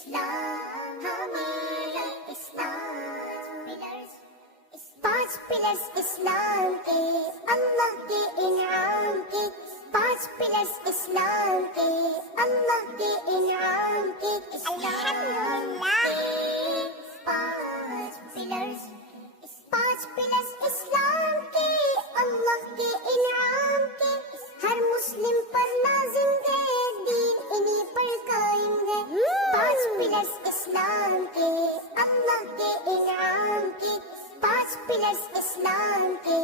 اسلام ہمارا اسلام پانچ پلرز اسلام کے، اللہ کے انعام کے، پانچ پلرز اسلام کے، اللہ کے انعام کے، الحمدللہ۔ پانچ پلرز اسلام کے، اللہ کے انعام کے، ہر مسلم پر لازم ہے، دین انہی پر قائم ہے۔ پانچ پلرز اسلام کے، اللہ کے انعام کے، پانچ پلرز اسلام کے،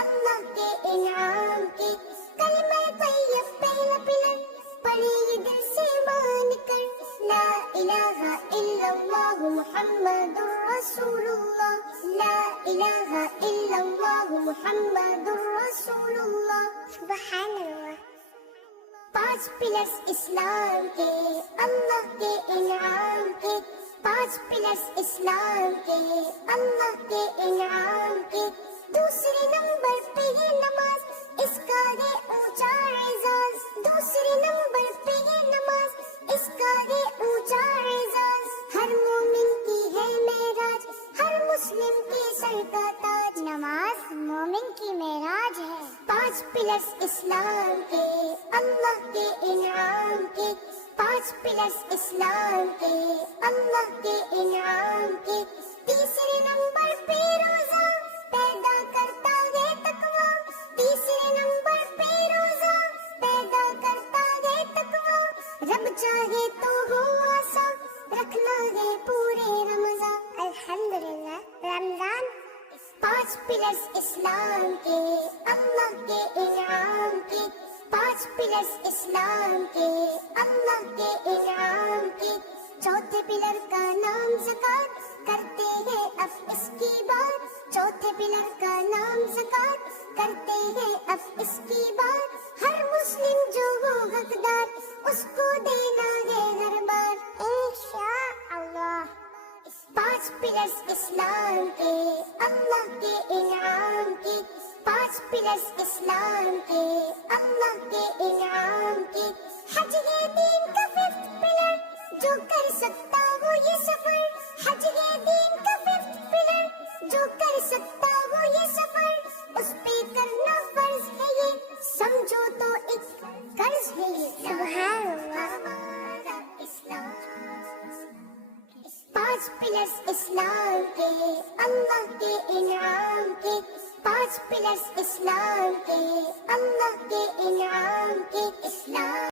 اللہ کے انعام کے، کلمہ طیب پہلا پلر، پڑھیے دل سے مان کر، لا الہ الا اللہ محمد رسول اللہ، لا الہ الا اللہ محمد رسول اللہ، سبحان اللہ۔ پانچ پلرز اسلام کے، اللہ کے انعام کے، پانچ پلرز اسلام کے، اللہ کے انعام کے، دوسرے نمبر پہ یہ نماز، اس کا ہے اونچا اعزاز، دوسرے نمبر پہ یہ نماز، اس کا ہے اونچا اعزاز، ہر مومن کی ہے معراج، ہر مسلم کے سر کا تاج، نماز مومن کی معراج ہے۔ پانچ پلرز اسلام کے، اللہ کے انعام کے، پانچ پلرز اسلام کے، اللہ کے انعام کے، تیسرے نمبر پہ روزہ پیدا کرتا ہے تقویٰ، تیسرے نمبر پہ روزہ پیدا کرتا ہے تقویٰ، رب چاہے تو ہو آسان، رکھنا ہے پورے رمضان، الحمدللہ۔ رمضان پانچ پلرز اسلام کے، اللہ کے انعام کے، پانچ پلرز اسلام کے، اللہ کے انعام کے، چوتھے پلر کا نام زکات، کرتے ہیں اب اس کی بات، چوتھے پلر کا نام زکات، کرتے ہیں اب اس کی بات، ہر مسلم جو ہو حقدار، اس کو دینا ہے ہر بار، انشاءاللہ۔ پانچ پلرز اسلام کے، اللہ کے انعام کے، پانچ پلرز اسلام کے، اللہ کے انعام کے، حج ہے دین کا ففتھ پلر، جو کر سکتا ہو یہ سفر، حج ہے دین کا ففتھ پلر، جو کر سکتا ہو یہ سفر، اس پہ کرنا فرض ہے یہ، سمجھو تو ایک قرض ہے یہ، سبحان اللہ۔ ہمارا اسلام پانچ پلرز اسلام کے، اللہ کے انعام کے، پانچ پلرز اسلام کے، اللہ کے انعام کے، اسلام